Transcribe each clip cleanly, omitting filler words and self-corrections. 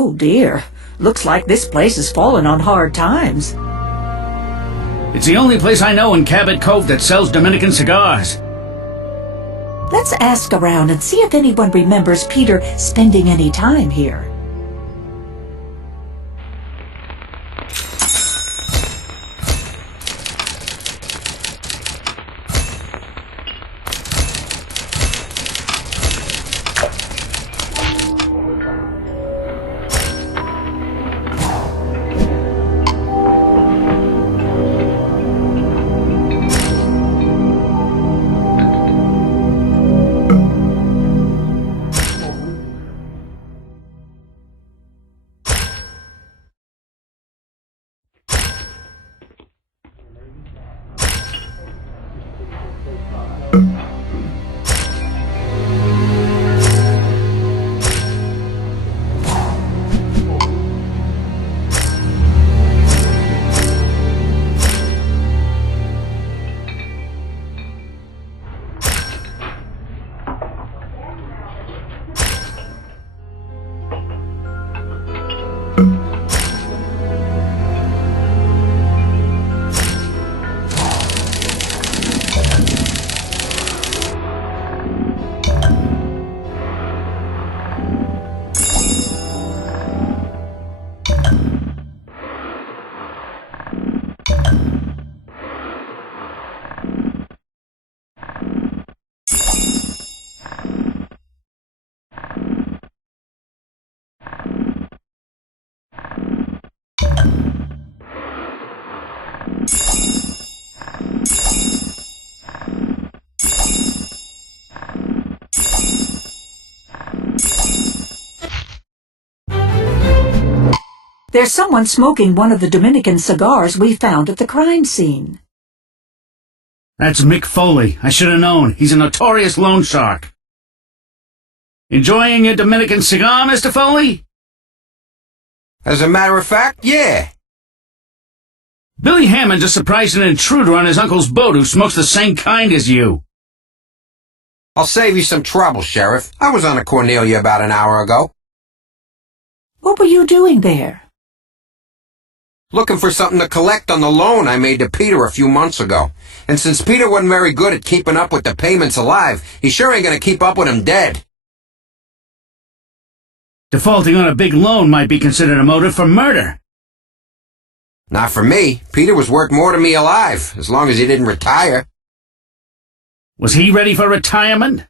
Oh dear, looks like this place has fallen on hard times. It's the only place I know in Cabot Cove that sells Dominican cigars. Let's ask around and see if anyone remembers Peter spending any time here. There's someone smoking one of the Dominican cigars we found at the crime scene. That's Mick Foley. I should have known. He's a notorious loan shark. Enjoying a Dominican cigar, Mr. Foley? As a matter of fact, yeah. Billy Hammond just surprised an intruder on his uncle's boat who smokes the same kind as you. I'll save you some trouble, Sheriff. I was on the Cornelia about an hour ago. What were you doing there? Looking for something to collect on the loan I made to Peter a few months ago. And since Peter wasn't very good at keeping up with the payments alive, he sure ain't gonna keep up with them dead. Defaulting on a big loan might be considered a motive for murder. Not for me. Peter was worth more to me alive, as long as he didn't retire. Was he ready for retirement?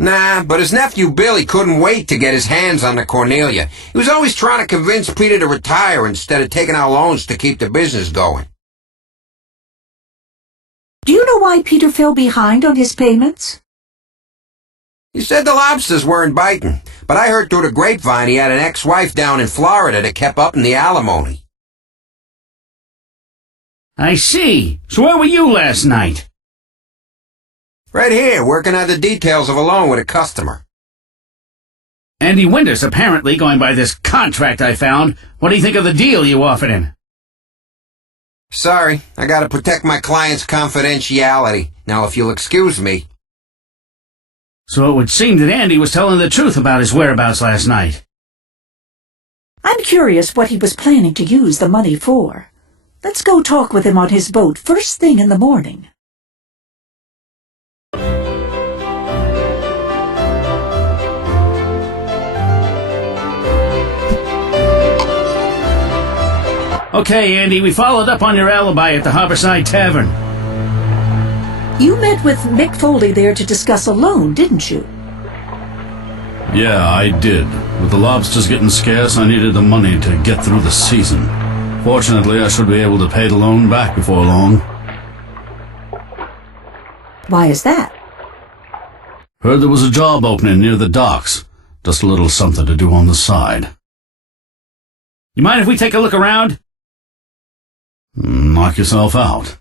Nah, but his nephew Billy couldn't wait to get his hands on the Cornelia. He was always trying to convince Peter to retire instead of taking out loans to keep the business going. Do you know why Peter fell behind on his payments? He said the lobsters weren't biting, but I heard through the grapevine he had an ex-wife down in Florida that kept up in the alimony. I see. So where were you last night? Right here, working out the details of a loan with a customer. Andy Winters, apparently, going by this contract I found. What do you think of the deal you offered him? Sorry, I gotta protect my client's confidentiality. Now, if you'll excuse me. So it would seem that Andy was telling the truth about his whereabouts last night. I'm curious what he was planning to use the money for. Let's go talk with him on his boat first thing in the morning. Okay, Andy, we followed up on your alibi at the Harborside Tavern. You met with Mick Foley there to discuss a loan, didn't you? Yeah, I did. With the lobsters getting scarce, I needed the money to get through the season. Fortunately, I should be able to pay the loan back before long. Why is that? Heard there was a job opening near the docks. Just a little something to do on the side. You mind if we take a look around? Knock yourself out.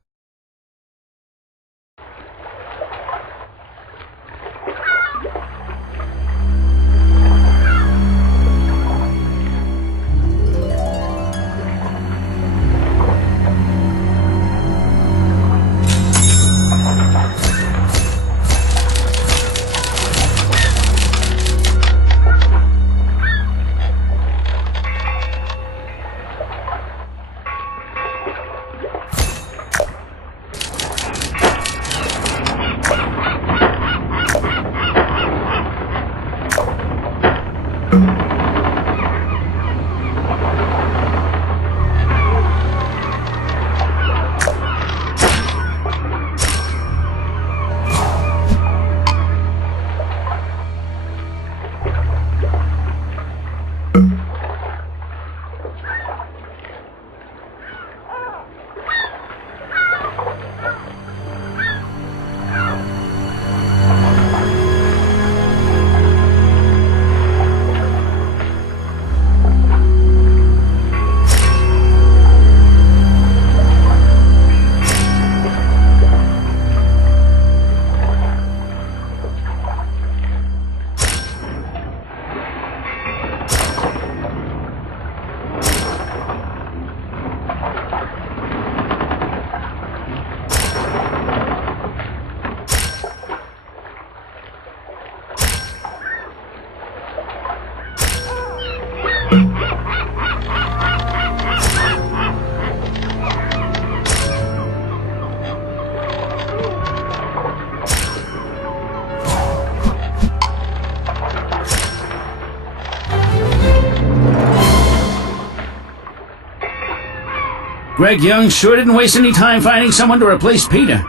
Greg Young sure didn't waste any time finding someone to replace Peter.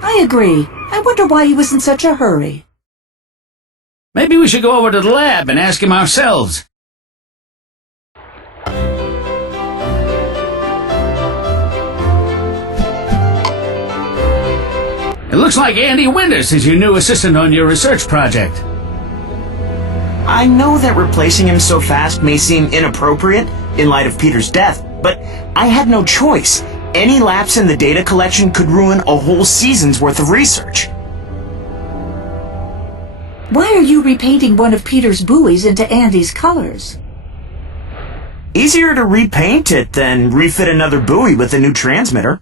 I agree. I wonder why he was in such a hurry. Maybe we should go over to the lab and ask him ourselves. It looks like Andy Winters is your new assistant on your research project. I know that replacing him so fast may seem inappropriate in light of Peter's death, but I had no choice. Any lapse in the data collection could ruin a whole season's worth of research. Why are you repainting one of Peter's buoys into Andy's colors? Easier to repaint it than refit another buoy with a new transmitter.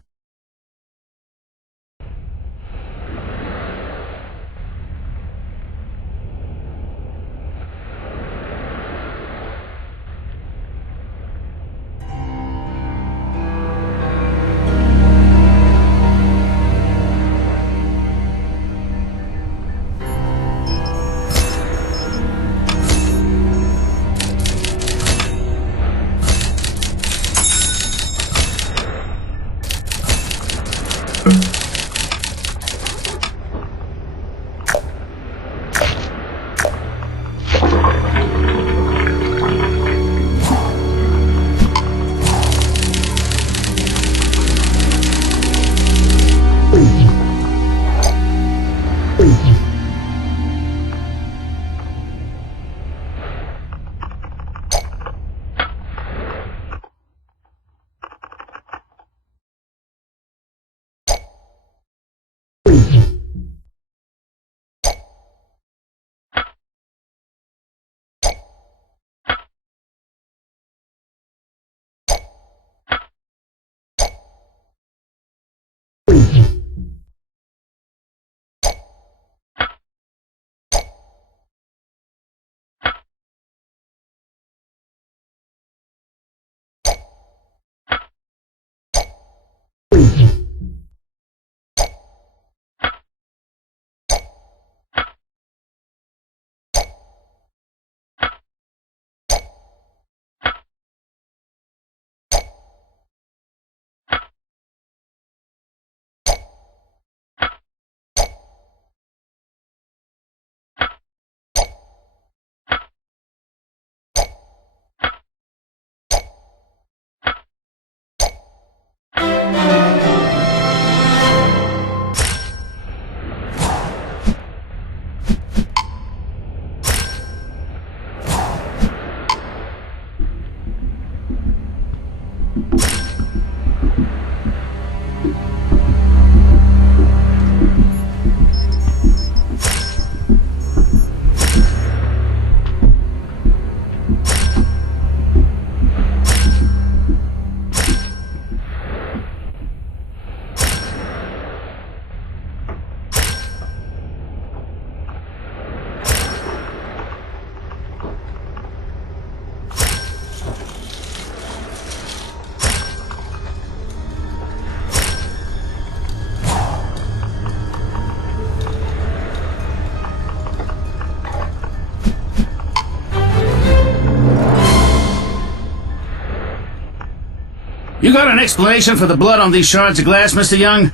You got an explanation for the blood on these shards of glass, Mr. Young?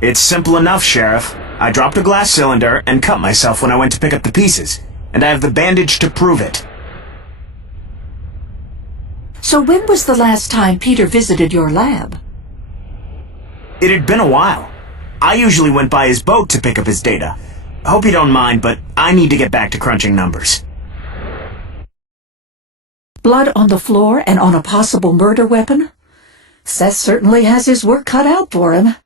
It's simple enough, Sheriff. I dropped a glass cylinder and cut myself when I went to pick up the pieces, and I have the bandage to prove it. So when was the last time Peter visited your lab? It had been a while. I usually went by his boat to pick up his data. Hope you don't mind, but I need to get back to crunching numbers. Blood on the floor and on a possible murder weapon? Seth certainly has his work cut out for him.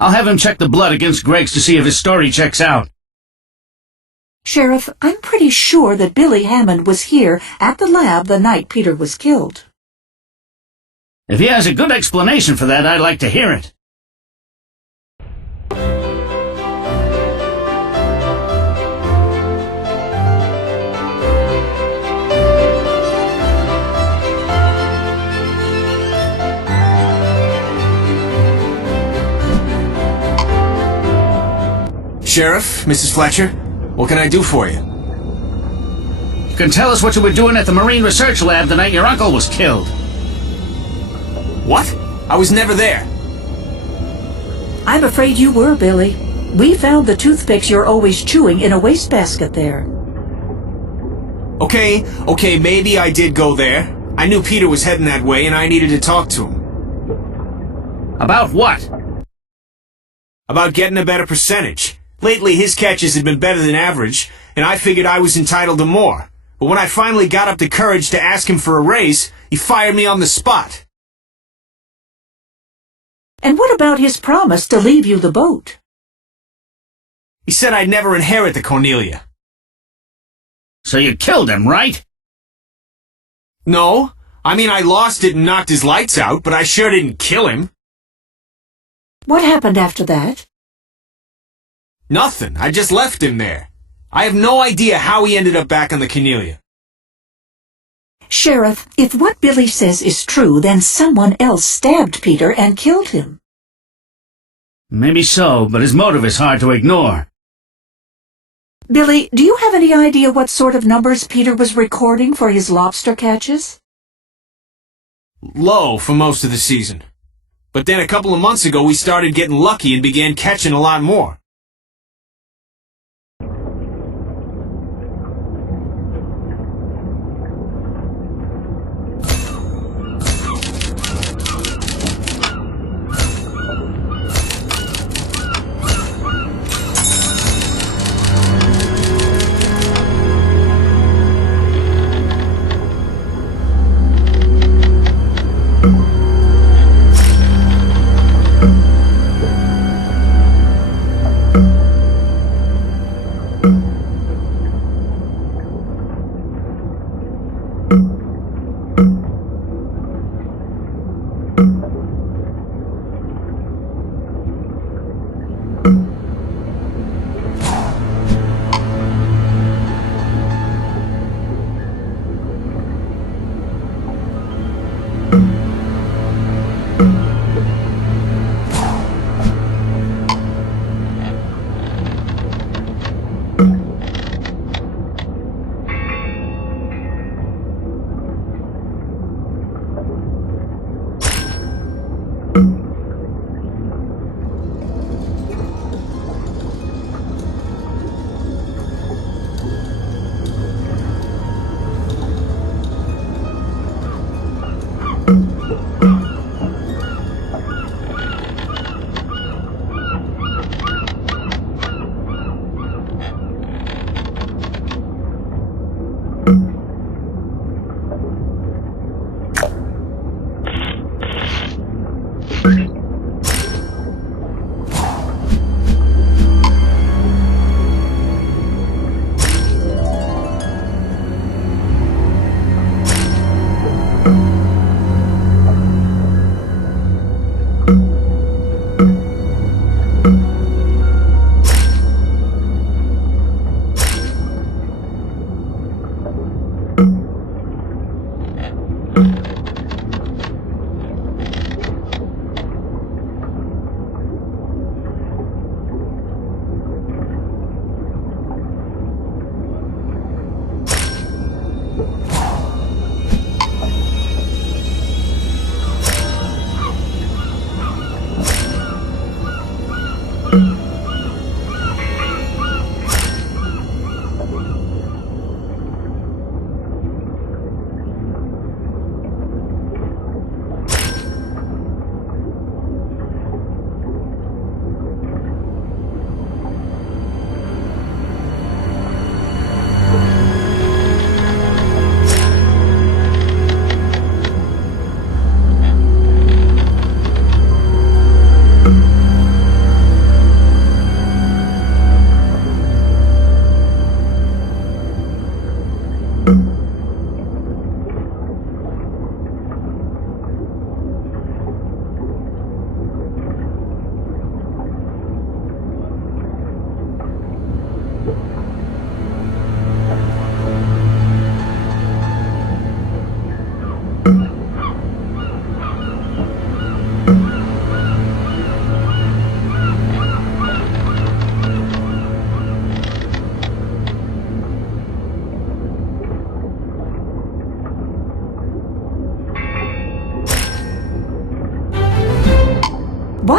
I'll have him check the blood against Greg's to see if his story checks out. Sheriff, I'm pretty sure that Billy Hammond was here at the lab the night Peter was killed. If he has a good explanation for that, I'd like to hear it. Sheriff, Mrs. Fletcher, what can I do for you? can tell us what you were doing at the Marine Research Lab the night your uncle was killed. What? I was never there. I'm afraid you were, Billy. We found the toothpicks you're always chewing in a wastebasket there. Okay, maybe I did go there. I knew Peter was heading that way and I needed to talk to him. About what? About getting a better percentage. Lately his catches had been better than average, and I figured I was entitled to more. But when I finally got up the courage to ask him for a raise, he fired me on the spot. And what about his promise to leave you the boat? He said I'd never inherit the Cornelia. So you killed him, right? No, I mean I lost it and knocked his lights out, but I sure didn't kill him. What happened after that? Nothing, I just left him there. I have no idea how he ended up back on the Cornelia. Sheriff, if what Billy says is true, then someone else stabbed Peter and killed him. Maybe so, but his motive is hard to ignore. Billy, do you have any idea what sort of numbers Peter was recording for his lobster catches? Low for most of the season. But then a couple of months ago we started getting lucky and began catching a lot more.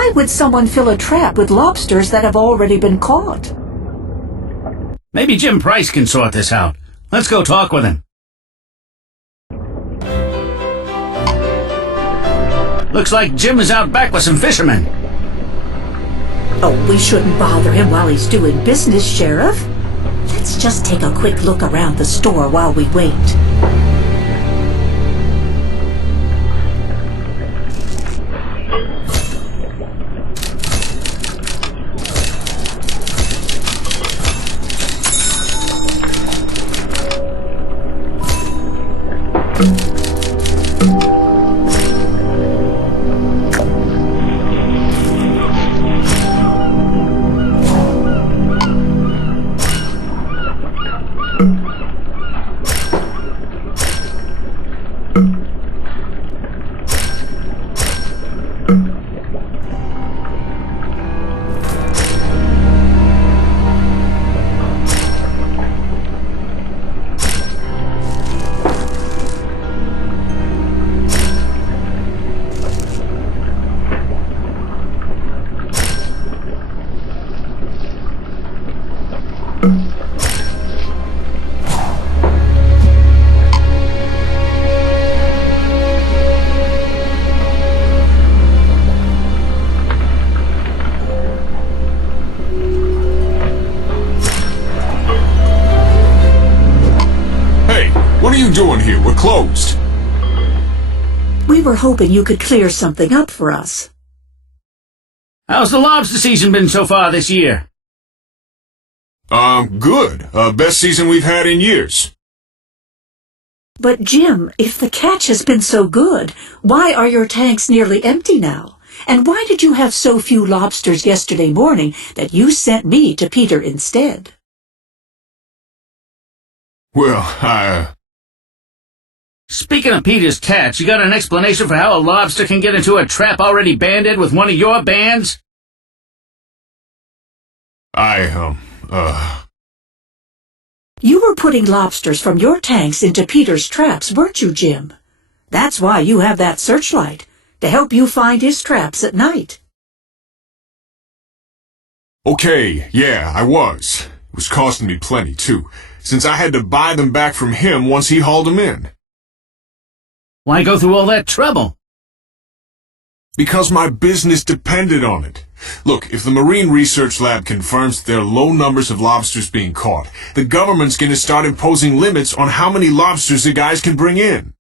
Why would someone fill a trap with lobsters that have already been caught? Maybe Jim Price can sort this out. Let's go talk with him. Looks like Jim is out back with some fishermen. Oh, we shouldn't bother him while he's doing business, Sheriff. Let's just take a quick look around the store while we wait. What are you doing here? We're closed. We were hoping you could clear something up for us. How's the lobster season been so far this year? Good. Best season we've had in years. But Jim, if the catch has been so good, why are your tanks nearly empty now? And why did you have so few lobsters yesterday morning that you sent me to Peter instead? Well, Speaking of Peter's catch, you got an explanation for how a lobster can get into a trap already banded with one of your bands? You were putting lobsters from your tanks into Peter's traps, weren't you, Jim? That's why you have that searchlight, to help you find his traps at night. Okay, yeah, I was. It was costing me plenty, too, since I had to buy them back from him once he hauled them in. Why go through all that trouble? Because my business depended on it. Look, if the Marine Research Lab confirms that there are low numbers of lobsters being caught, the government's going to start imposing limits on how many lobsters the guys can bring in.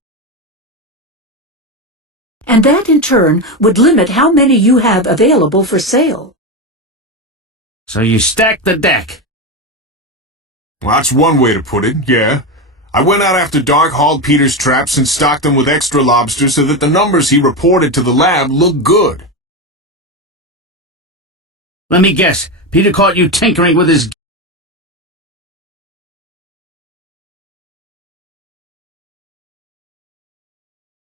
And that, in turn, would limit how many you have available for sale. So you stacked the deck. Well, that's one way to put it, yeah. I went out after dark, hauled Peter's traps, and stocked them with extra lobsters so that the numbers he reported to the lab looked good. Let me guess, Peter caught you tinkering with his